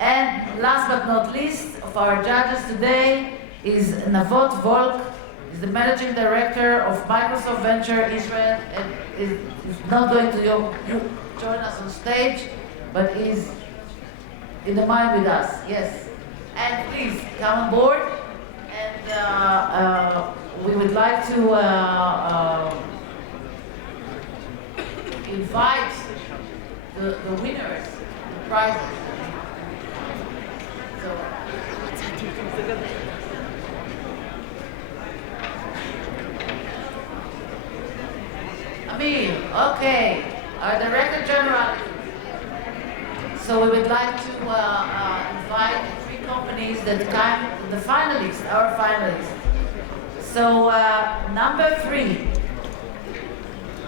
And last but not least, of our judges today is Navot Volk. He's the managing director of Microsoft Venture Israel, and is not going to join us on stage, but is in the mind with us. Yes. And please come on board. And we would like to invite the winners, the prizes. So, Amir, okay, our Director General. So we would like to invite the three companies that come, the finalists, our finalists. So number 3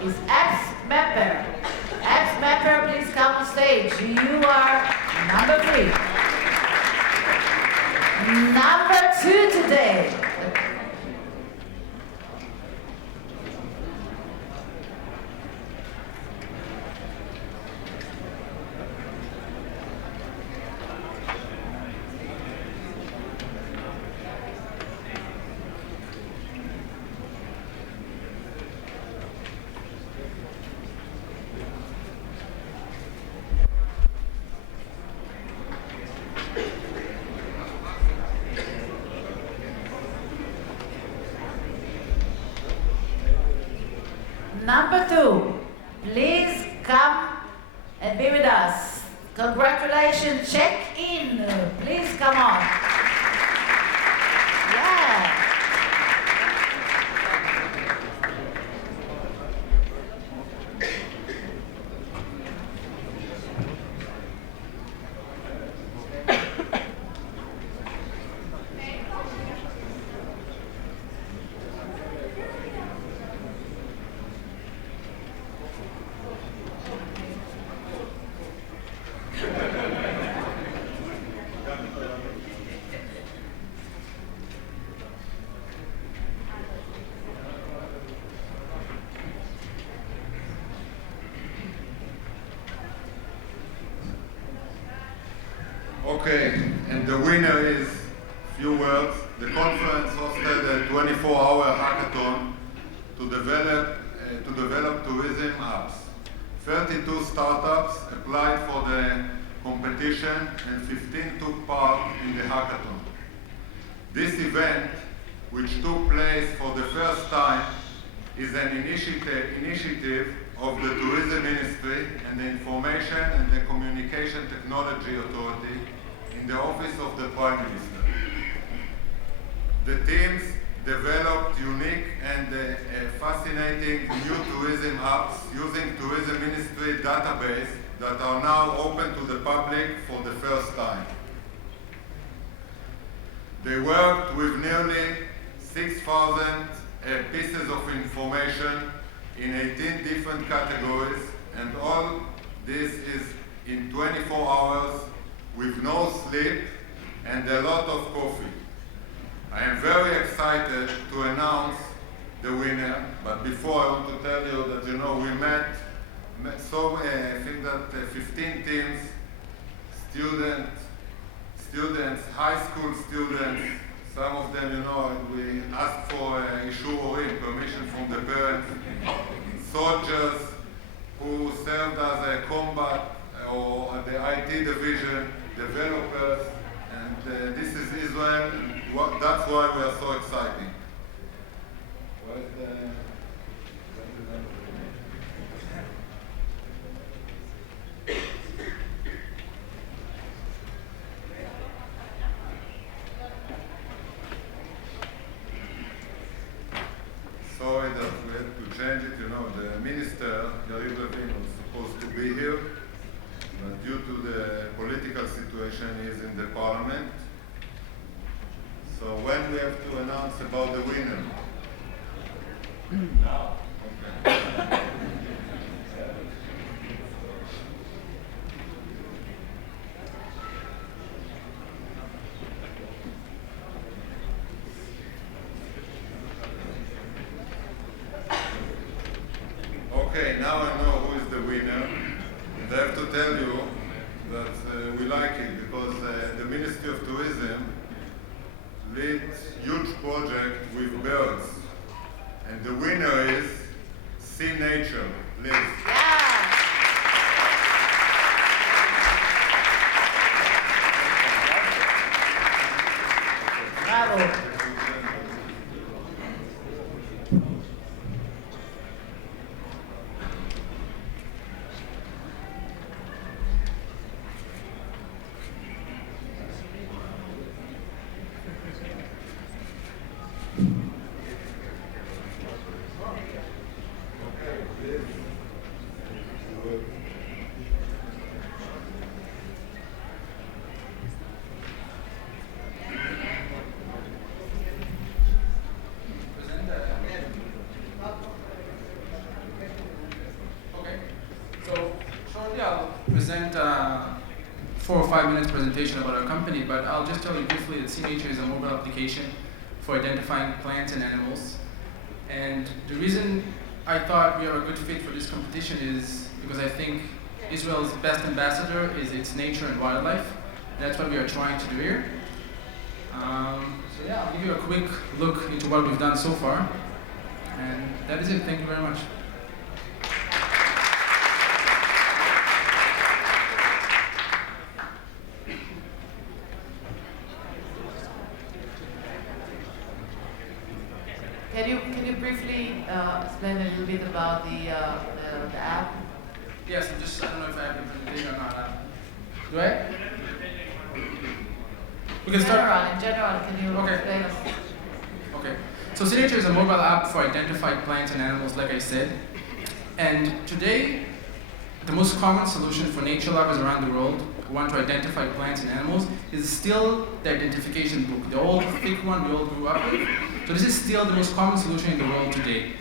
is Apps Mapper. Apps Mapper, please come on stage. You are number 3. Number 2 today. Number 2, please come and be with us. Congratulations, check in. Please come on. Yeah. Okay, and the winner is, few words, the conference hosted a 24-hour hackathon to develop tourism apps. 32 startups applied for the competition and 15 took part in the hackathon. This event, which took place for the first time, is an initiative of the Tourism Ministry and the Information and the Communication Technology Authority in the Office of the Prime Minister. The teams developed unique and fascinating new tourism apps using Tourism Ministry database that are now open to the public for the first time. They worked with nearly 6,000 pieces of information in 18 different categories, and all this is in 24 hours with no sleep and a lot of coffee. I am very excited to announce the winner, but before I want to tell you that, we met I think that 15 teams, students, high school students, some of them, we asked for permission from the parents, soldiers who served as a combat or the IT division, developers, and this is Israel. That's why we are so excited. Sorry that we had to change it. The minister, was supposed to be here, but due to the political situation, he is in the parliament. So when we have to announce about the winner? Now. Okay. Okay, now I know who is the winner. And I have to tell you that we like it because Ministry of Tourism leads huge project with birds. And the winner is See Nature, Liz. Yeah. Bravo. Present 4 or 5 minutes presentation about our company, but I'll just tell you briefly that Nature is a mobile application for identifying plants and animals. And the reason I thought we are a good fit for this competition is because I think Israel's best ambassador is its nature and wildlife. That's what we are trying to do here. So yeah, I'll give you a quick look into what we've done so far. And that is it. Thank you very much. Can you briefly explain a little bit about the app? Yes, I don't know if I have the presentation or not. Do I? We can start. In general, can you explain us? Okay. So Nature is a mobile app for identified plants and animals, like I said. And today, the most common solution for nature lovers around the world who want to identify plants and animals is still the identification book, the old thick one we all grew up with. So this is still the most common solution in the world today.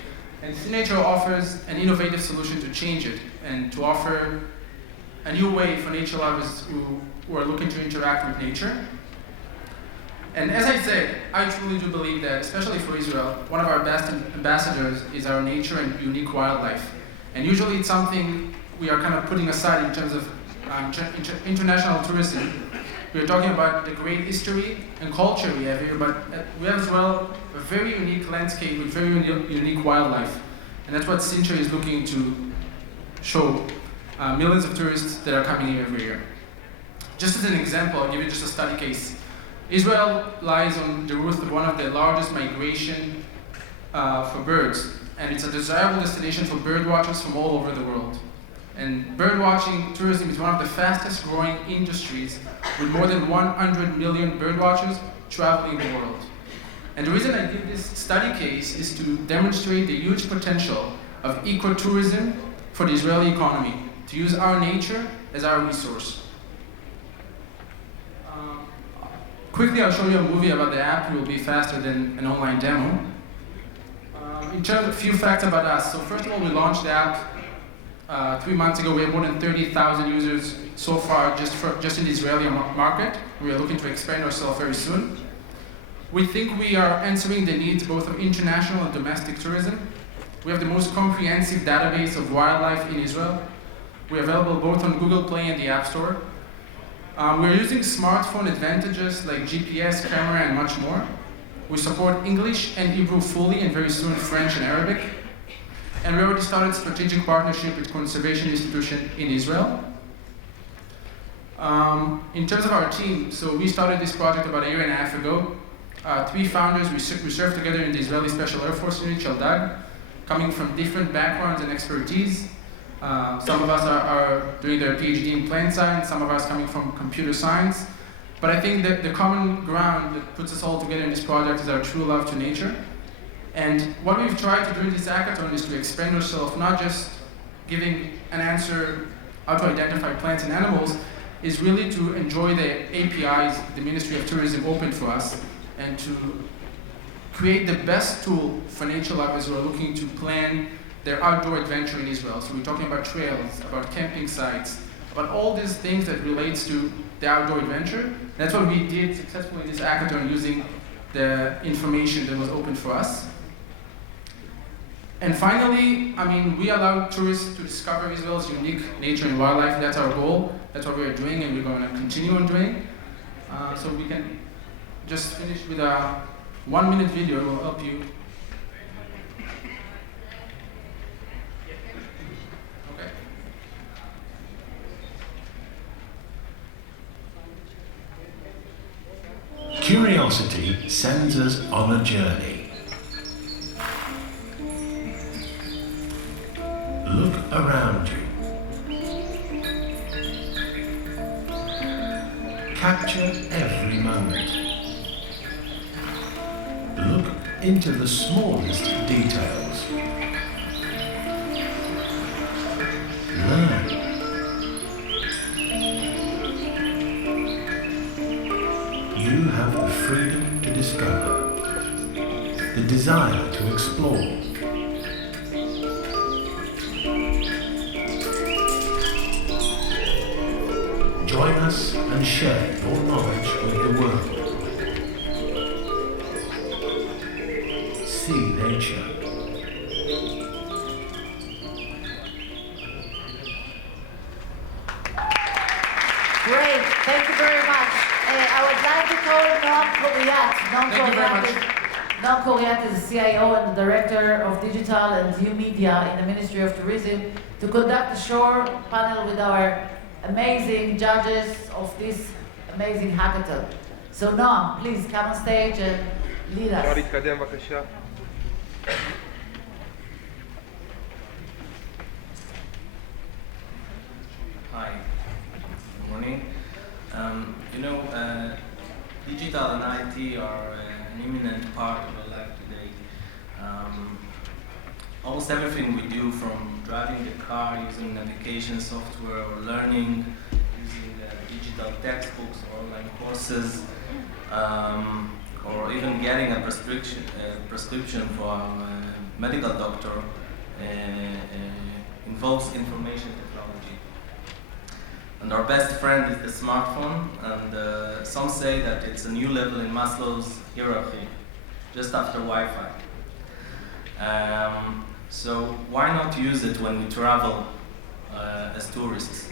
And Nature offers an innovative solution to change it and to offer a new way for nature lovers who are looking to interact with nature. And as I said, I truly do believe that, especially for Israel, one of our best ambassadors is our nature and unique wildlife. And usually it's something we are kind of putting aside in terms of international tourism. We are talking about the great history and culture we have here, but we have as well a very unique landscape with very unique wildlife. And that's what Sintra is looking to show millions of tourists that are coming here every year. Just as an example, I'll give you just a study case. Israel lies on the route of one of the largest migration for birds, and it's a desirable destination for bird watchers from all over the world. And bird watching tourism is one of the fastest growing industries, with more than 100 million bird watchers traveling the world. And the reason I did this study case is to demonstrate the huge potential of ecotourism for the Israeli economy, to use our nature as our resource. Quickly, I'll show you a movie about the app. It will be faster than an online demo. In terms of a few facts about us. So first of all, we launched the app 3 months ago. We have more than 30,000 users so far just in the Israeli market. We are looking to expand ourselves very soon. We think we are answering the needs both of international and domestic tourism. We have the most comprehensive database of wildlife in Israel. We're available both on Google Play and the App Store. We're using smartphone advantages like GPS, camera, and much more. We support English and Hebrew fully, and very soon French and Arabic. And we already started strategic partnership with conservation institution in Israel. In terms of our team, so we started this project about 1.5 years ago. 3 founders, we served together in the Israeli Special Air Force Unit, Shaldag, coming from different backgrounds and expertise. Some of us are doing their PhD in plant science, some of us coming from computer science. But I think that the common ground that puts us all together in this project is our true love to nature. And what we've tried to do in this hackathon is to expand ourselves, not just giving an answer how to identify plants and animals, is really to enjoy the APIs the Ministry of Tourism opened for us, and to create the best tool for nature lovers who are looking to plan their outdoor adventure in Israel. So we're talking about trails, about camping sites, about all these things that relates to the outdoor adventure. That's what we did successfully in this hackathon using the information that was open for us. And finally, we allow tourists to discover Israel's unique nature and wildlife. That's our goal. That's what we're doing, and we're going to continue on doing. So we can just finish with a 1-minute video. It will help you. Okay. Curiosity sends us on a journey. Look around you. Capture every moment. Look into the smallest details. Learn. You have the freedom to discover, the desire to explore. Join us and share your knowledge with the world. See nature. Great, thank you very much. I would like to call Noam Koriat. Thank you very much. Noam Koriat is the CIO and the Director of Digital and New Media in the Ministry of Tourism to conduct a short panel with our amazing judges of this amazing hackathon. So Noam, please come on stage and lead us. Hi, good morning. Digital and IT are an imminent part of our life today. Almost everything we do, from driving the car, using navigation software, or learning, using digital textbooks or online courses, or even getting a prescription for a medical doctor, involves information technology. And our best friend is the smartphone, and some say that it's a new level in Maslow's hierarchy, just after Wi-Fi. So why not use it when we travel as tourists?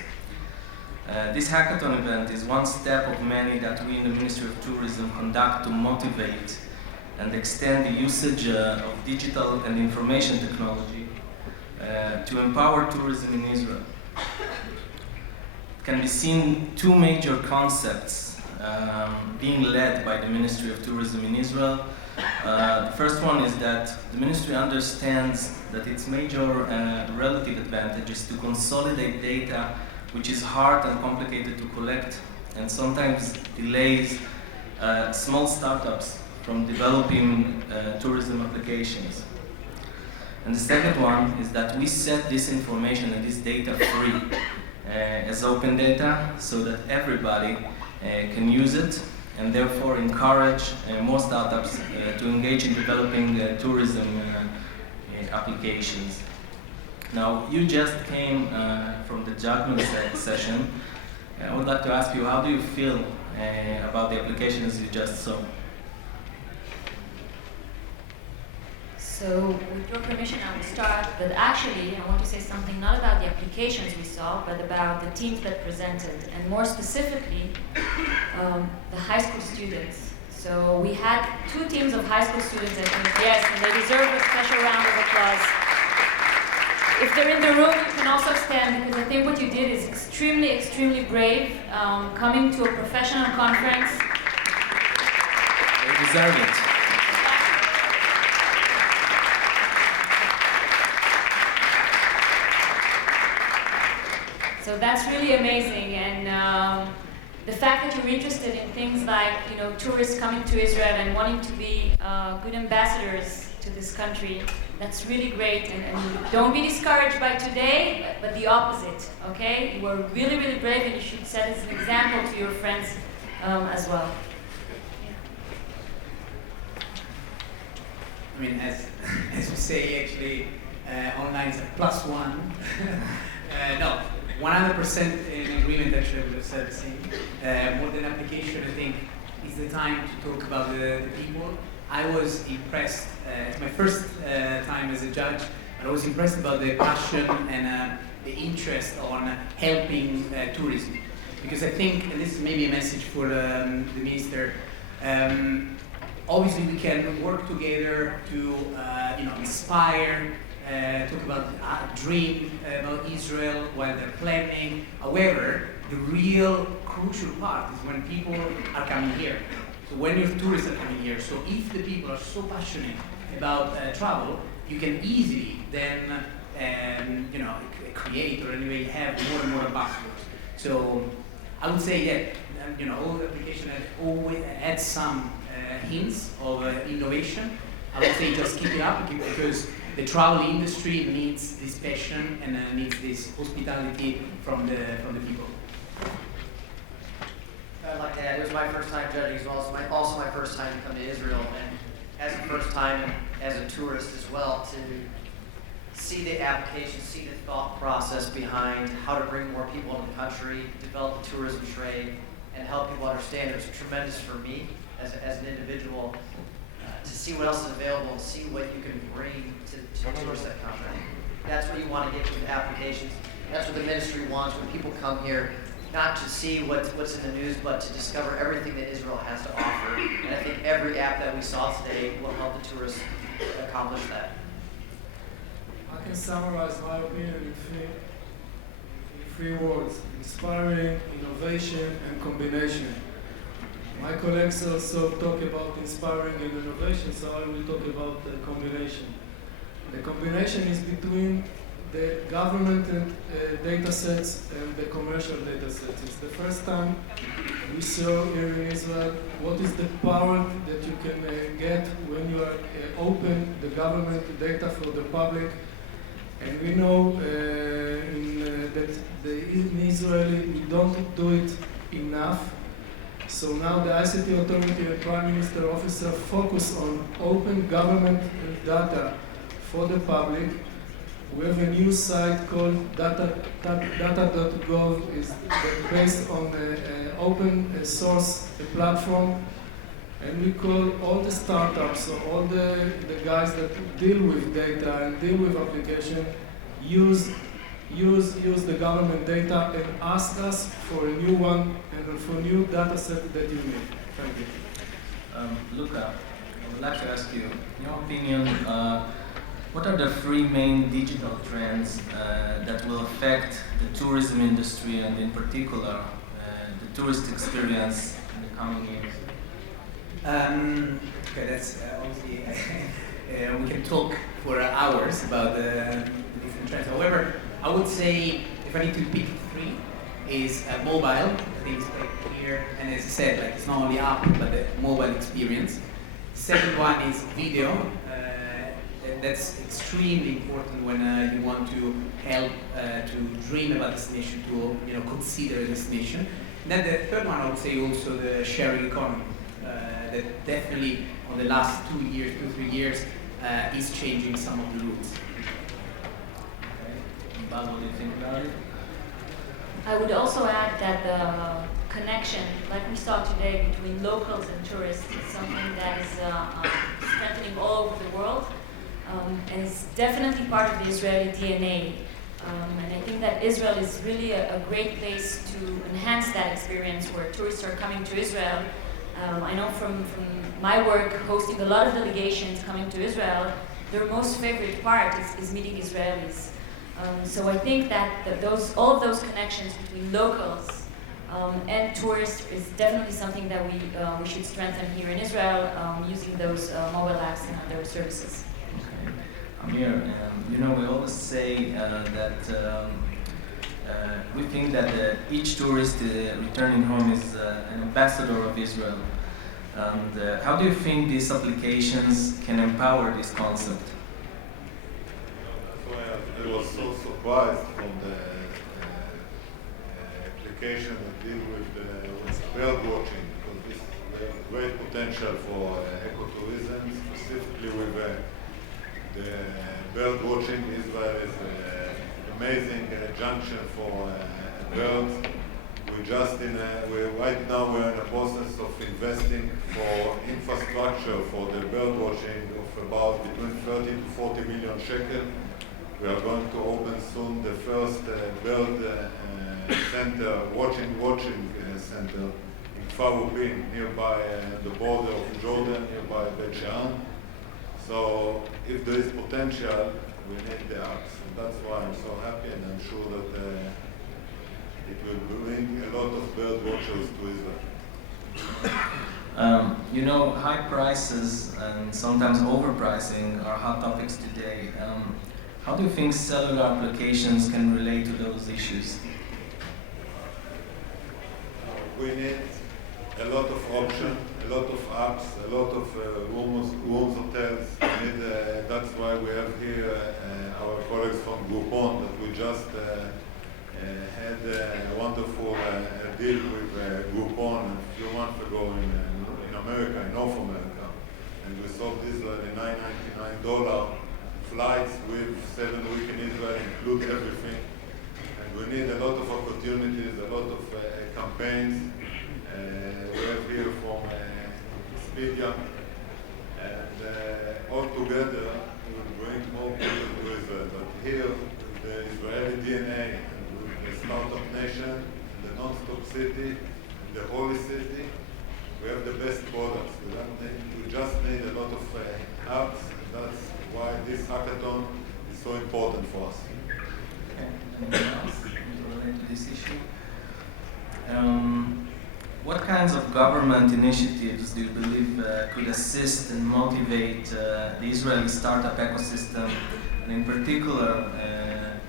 This hackathon event is one step of many that we in the Ministry of Tourism conduct to motivate and extend the usage of digital and information technology to empower tourism in Israel. It can be seen two major concepts being led by the Ministry of Tourism in Israel. The first one is that the ministry understands that its major relative advantage is to consolidate data which is hard and complicated to collect and sometimes delays small startups from developing tourism applications. And the second one is that we set this information and this data free as open data so that everybody can use it, and therefore encourage more startups to engage in developing tourism applications. Now, you just came from the judgment session. I would like to ask you, how do you feel about the applications you just saw? So, with your permission, I will start, but actually, I want to say something not about the applications we saw, but about the teams that presented, and more specifically, the high school students. So, we had two teams of high school students, I think, yes, and they deserve a special round of applause. If they're in the room, you can also stand, because I think what you did is extremely, extremely brave, coming to a professional conference. They deserve it. So that's really amazing, and the fact that you're interested in things like, tourists coming to Israel and wanting to be good ambassadors to this country, that's really great. And don't be discouraged by today, but the opposite, okay? You were really, really brave, and you should set as an example to your friends as well. I mean, as we say, actually, online is a +1. No. 100% in agreement, actually, with the servicing. More than application, I think, is the time to talk about the people. I was impressed, it's my first time as a judge, but I was impressed about the passion and the interest on helping tourism. because I think, and this is maybe a message for the minister, obviously we can work together to inspire, talk about dream about Israel while they're planning. However, the real crucial part is when people are coming here. So when your tourists are coming here, so if the people are so passionate about travel, you can easily then create or anyway have more and more ambassadors. So I would say all the applications have always had some hints of innovation. I would say just keep it up because the travel industry needs this passion and needs this hospitality from the people. I'd like to add, it was my first time judging as well. It's also my first time to come to Israel, and as a first time as a tourist as well, to see the application, see the thought process behind how to bring more people into the country, develop the tourism trade, and help people understand. It was tremendous for me as an individual to see what else is available and see what you can bring to tourists that come. That's what you want to get with applications. That's what the ministry wants when people come here. Not to see what's in the news, but to discover everything that Israel has to offer. And I think every app that we saw today will help the tourists accomplish that. I can summarize my opinion in three words: inspiring, innovation, and combination. My colleagues also talk about inspiring and innovation, so I will talk about the combination. The combination is between the government and data sets and the commercial data sets. It's the first time we saw here in Israel what is the power that you can get when you are open the government data for the public. And we know that in Israel we don't do it enough. So now the ICT Authority and Prime Minister Officer focus on open government data for the public. We have a new site called data.gov, is based on an open source platform, and we call all the startups, so all the guys that deal with data and deal with application, use the government data and ask us for a new one and for new data set that you need. Thank you. Luca, I would like to ask you, in your opinion, what are the three main digital trends that will affect the tourism industry and in particular the tourist experience in the coming years? Okay, that's obviously, we can talk for hours about the different trends. However, I would say if I need to pick three, is mobile. I think it's quite clear, and as I said, like it's not only app but the mobile experience. Second one is video. That's extremely important when you want to help to dream about destination, to consider a destination. And then the third one, I would say also the sharing economy. That definitely on the last 2 years, 3 years, is changing some of the routes. Okay. Bob, what do you think about it? I would also add that the connection, like we saw today, between locals and tourists is something that is strengthening all over the world. And it's definitely part of the Israeli DNA. And I think that Israel is really a great place to enhance that experience where tourists are coming to Israel. I know from my work hosting a lot of delegations coming to Israel, their most favorite part is meeting Israelis. So I think that all of those connections between locals and tourists is definitely something that we should strengthen here in Israel using those mobile apps and other services. Amir, we always say that we think that each tourist returning home is an ambassador of Israel. And how do you think these applications can empower this concept? That's why I was so surprised from the application that deal with bird watching, because this has great potential for ecotourism, specifically with the bird watching. Israel is an amazing junction for birds. Right now we're in the process of investing for infrastructure for the bird watching of about between 30 to 40 million shekel. We are going to open soon the first bird center, watching center in Farupin, nearby the border of Jordan, nearby Bet Shean. So if there is potential, we need the apps. And that's why I'm so happy, and I'm sure that it will bring a lot of bird watchers to Israel. You know, high prices and sometimes overpricing are hot topics today. How do you think cellular applications can relate to those issues? We need a lot of options, a lot of apps, a lot of rooms, hotels. That's why we have here our colleagues from Groupon that we just had a wonderful deal with Groupon a few months ago in America, in North America. And we sold Israel in $999 flights with 7 weeks in Israel, include everything. And we need a lot of opportunities, a lot of campaigns. We have here from Expedia, and all together we will bring more people to Israel. But here, with the Israeli DNA, and with the startup nation, the non-stop city, and the holy city, we have the best products. We just need a lot of apps, and that's why this hackathon is so important for us. Okay. Anything else related to this issue? What kinds of government initiatives do you believe could assist and motivate the Israeli startup ecosystem, and in particular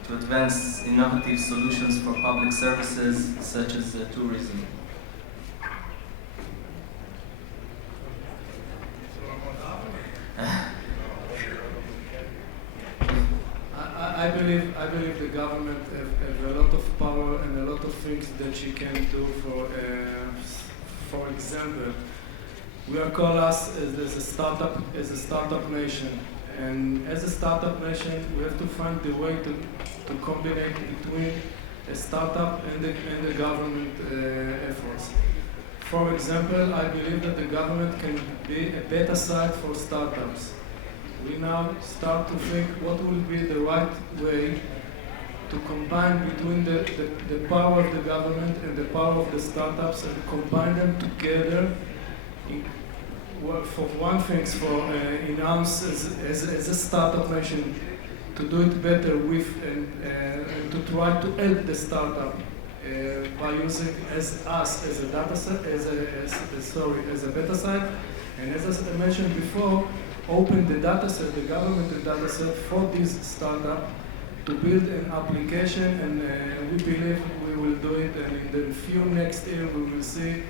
to advance innovative solutions for public services such as tourism? I believe the government have a lot of power and a lot of things that she can do. For example, we are called us as a startup nation, and as a startup nation, we have to find the way to combine between a startup and the government efforts. For example, I believe that the government can be a beta site for startups. We now start to think what will be the right way to combine between the power of the government and the power of the startups, and combine them together. For one thing, in us as a startup nation, to do it better with and to try to help the startup by using us as a data set, as a beta site, and as I mentioned before, open the data set, the government data set for this startup to build an application, and we believe we will do it, and in the few next year we will see